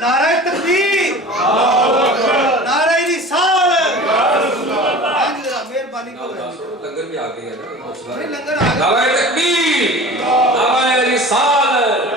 نعرہ تکبیر، نعرہ رسالت، مہربانی کرو لنگر بھی آ گئی ہے نا، لنگر آ گیا، نعرہ تکبیر، نعرہ رسالت،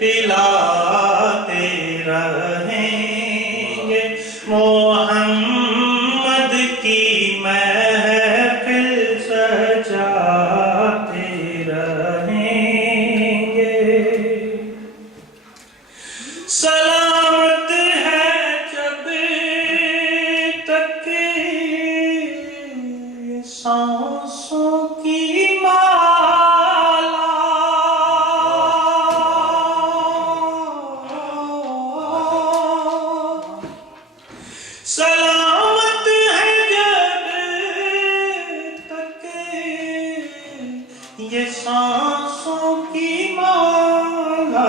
پلاتے رہیں گے محمد کی محفل سجاتے رہیں گے سلامت ہے جب تک سانسوں کی مالا سلامت ہے جب تک یہ سانسوں کی مالا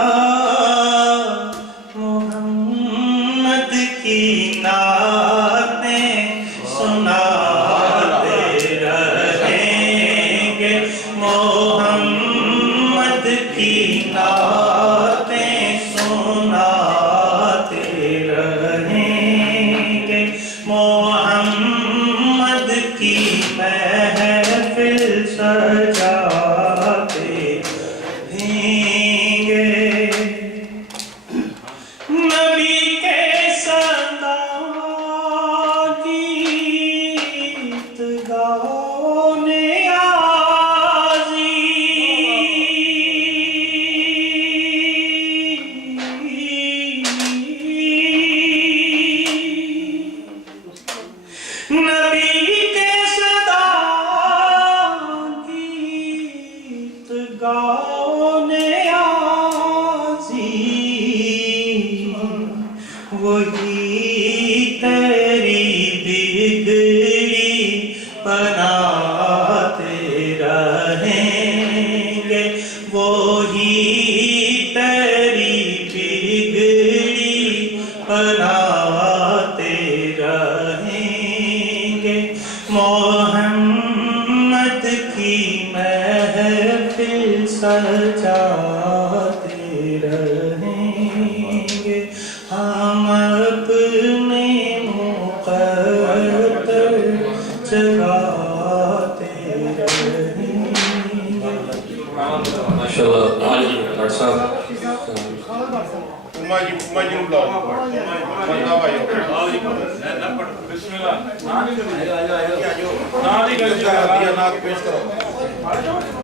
محمد کی نعتیں سناتے رہیں گے محمد کی نعتیں سناتے رہیں گے محمد کی محفل سجاتے رہیں گے نبی کے صدا گیت گانے نبی کے صدا گیت گانے وہی تیری بگڑی بناتے رہیں گے وہی تیری بگڑی بناتے رہیں گے محمد کی محفل سجاتے رہیں گے ہم اپنے مقدر جگاتے رہیں گے ماشاءاللہ ڈاکٹر صاحب بسم اللہ